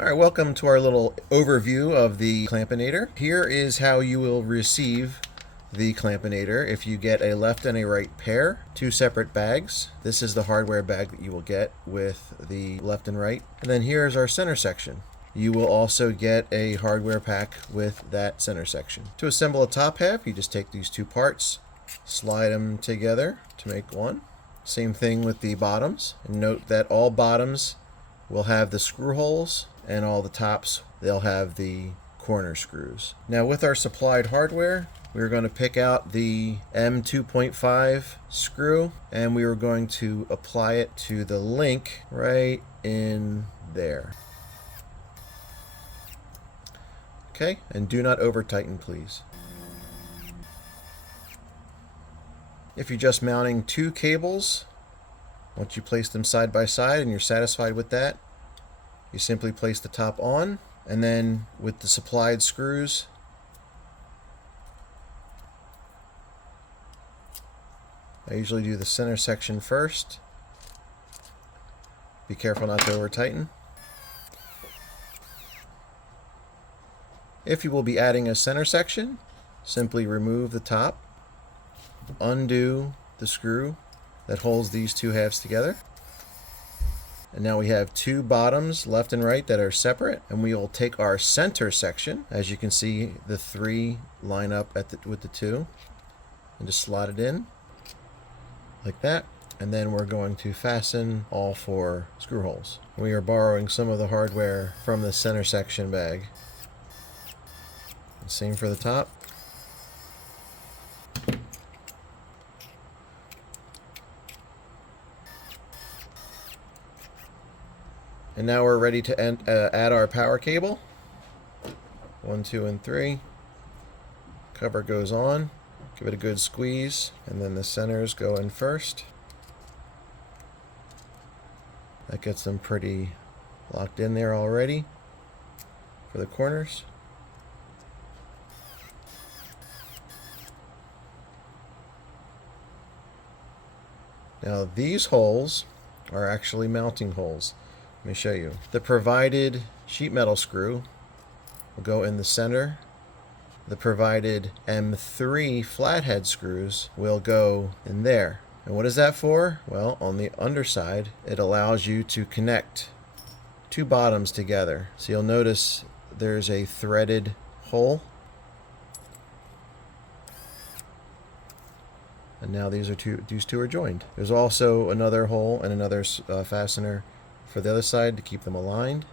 Alright, welcome to our little overview of the Clampinator. Here is how you will receive the Clampinator if you get a left and a right pair, two separate bags. This is the hardware bag that you will get with the left and right. And then here's our center section. You will also get a hardware pack with that center section. To assemble a top half, you just take these two parts, slide them together to make one. Same thing with the bottoms. And note that all bottoms will have the screw holes, and all the tops, they'll have the corner screws. Now with our supplied hardware, we're going to pick out the M2.5 screw, and we are going to apply it to the link right in there. Okay, and do not over tighten, please. If you're just mounting two cables, once you place them side by side and you're satisfied with that, you simply place the top on, and then with the supplied screws, I usually do the center section first. Be careful not to over tighten. If you will be adding a center section, simply remove the top, undo the screw that holds these two halves together. And now we have two bottoms, left and right, that are separate. And we will take our center section. As you can see, the three line up with the two. And just slot it in like that. And then we're going to fasten all four screw holes. We are borrowing some of the hardware from the center section bag. And same for the top. And now we're ready to add our power cable. 1, 2, and 3. Cover goes on. Give it a good squeeze, and then the centers go in first. That gets them pretty locked in there already for the corners. Now these holes are actually mounting holes. Let me show you. The provided sheet metal screw will go in the center. The provided M3 flathead screws will go in there. And what is that for? Well, on the underside, it allows you to connect two bottoms together. So you'll notice there's a threaded hole. And now these two are joined. There's also another hole and another fastener for the other side to keep them aligned.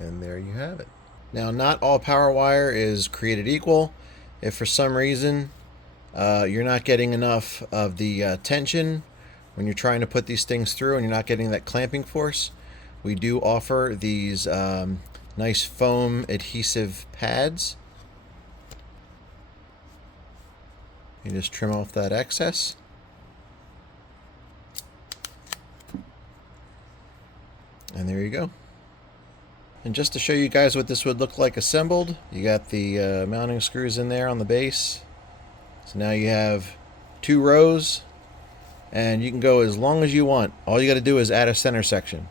And there you have it. Now, not all power wire is created equal. If for some reason you're not getting enough of the tension when you're trying to put these things through and you're not getting that clamping force, we do offer these nice foam adhesive pads. You just trim off that excess. And there you go. And just to show you guys what this would look like assembled, you got the mounting screws in there on the base. So now you have two rows, and you can go as long as you want. All you got to do is add a center section.